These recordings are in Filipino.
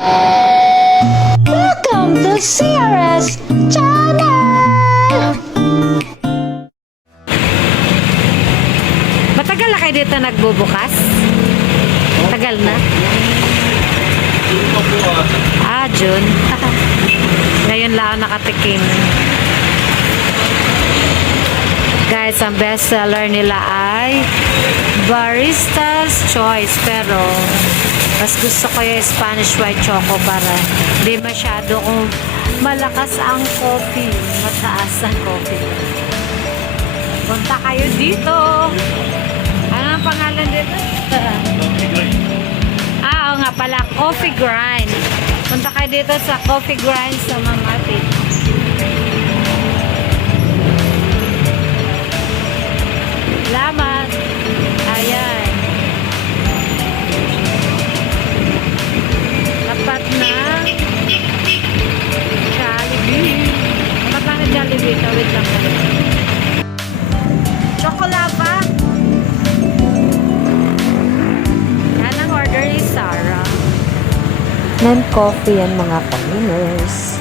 Welcome to CRS Channel! Matagal na kayo dito nagbubukas? Tagal na? Ah, June. Ngayon lang nakatikim. Guys, ang best seller nila ay Barista's Choice. Pero, mas gusto ko yung Spanish White Choco para hindi masyado kung malakas ang coffee. Mataas ang coffee. Punta kayo dito. Ano ang pangalan dito? ah, oo nga pala. Coffee Grind. Punta kayo dito sa Coffee Grind sa Mamati. Tawid lang kayo. Chocolapa. Yan ang order ni Sarah. Non-coffee yan mga ka-winners.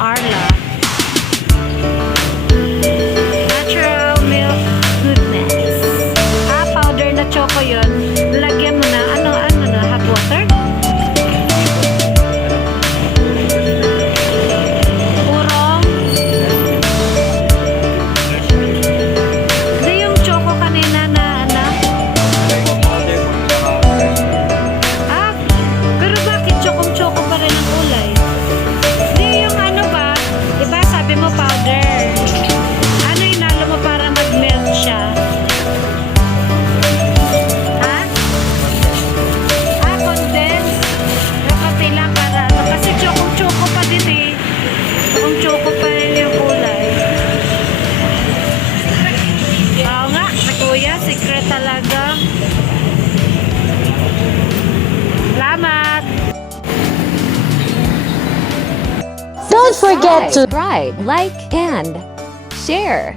Arla. Natural milk goodness. Ah, powder na choco yun. Don't forget to subscribe, like, and share.